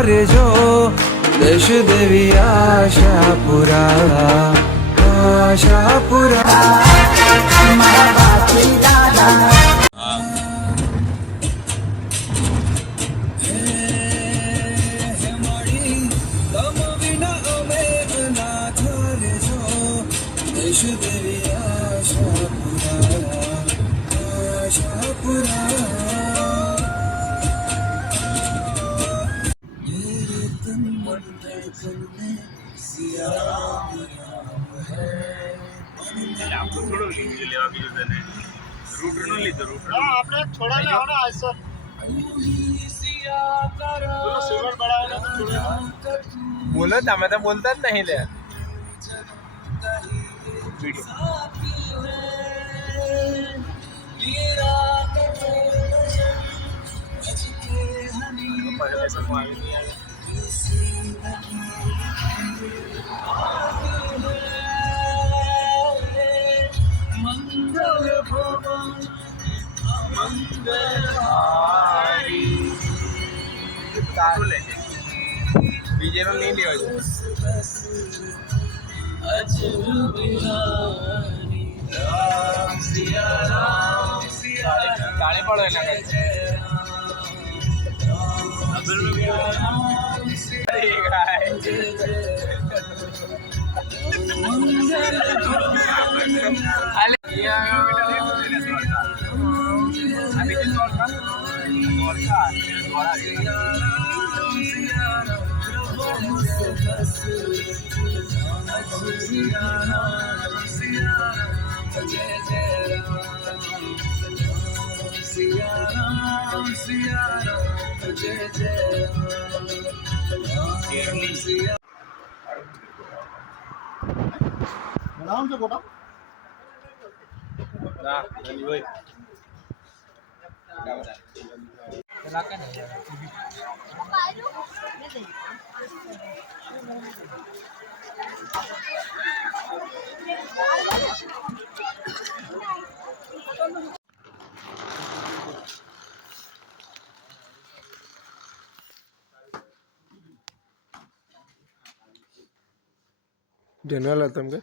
રે જો દેશ દેવી આશાપુરા દેશ દેવી આશાપુરા બોલો તમે તો બોલતા જ નહીં લે બીજે નો નહીં લેવા ગાળે પડો એના નામ છે ગોટા ના નહીં હોય जनरल હતા એમ કે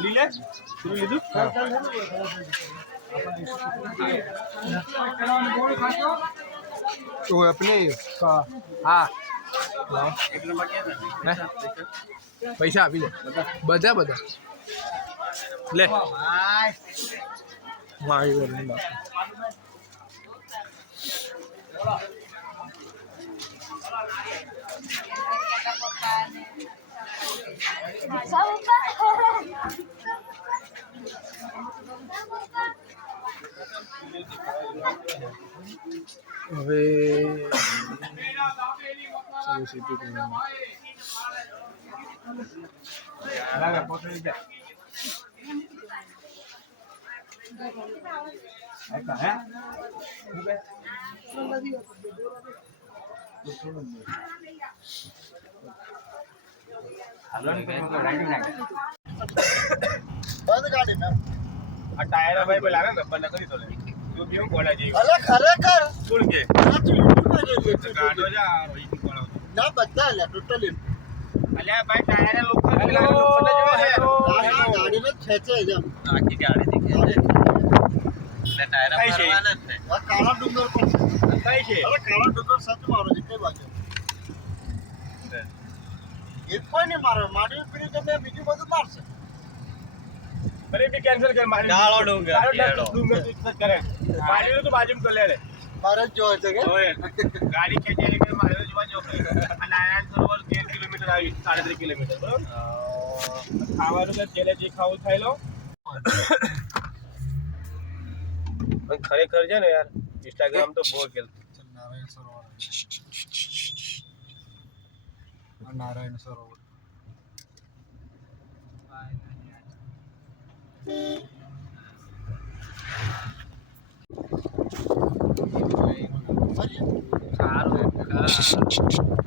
લીલે શું લીધું તો अपने હા પૈસા આપી દે બધા બધા લે મારી વરની બાપ હવે ચાલો સીધું કરવાનું ટાયર ભાઈ પેલા આવે ને બંધ કરી દો લે તું કેવું કોલા જેવી અલે ખરેખર કોણ કે આ તું યુટ્યુબમાં જોઈ છે ગાડો જા ભાઈ કોલા ના બધા લે ટોટલી અલ્યા ભાઈ ટાયર લોકો જોવા છે આ ગાડીને ખેંચે છે આખી ગાડી દેખે છે એટલે ટાયર ફરવાના જ છે આ કાળા ડુંગર પર કઈ છે અરે કાળા ડુંગર સચ મારો છે કઈ બાજુ એક કોઈ નહીં મારે મારી પીડી તો મેં બીજું બધું મારશે અરે બી કેન્સલ કર મારી ડાળો ડુંગર ડાળો ડુંગર કરે મારી તો બાજુમાં કર લે મારે જ જોવે છે કે ઓય ગાડી ખેંચી કે મારે જોવા જો અને આયન સરોવર 13 કિલોમીટર આવી 3.5 કિલોમીટર બરોબર ખાવાનું કે જેલે જે ખાવું ખાઈ લો પણ ખરેખર છે ને યાર ઇન્સ્ટાગ્રામ તો બહુ કે નારાયણ સરોવર આ નારાયણ સરોવર સારું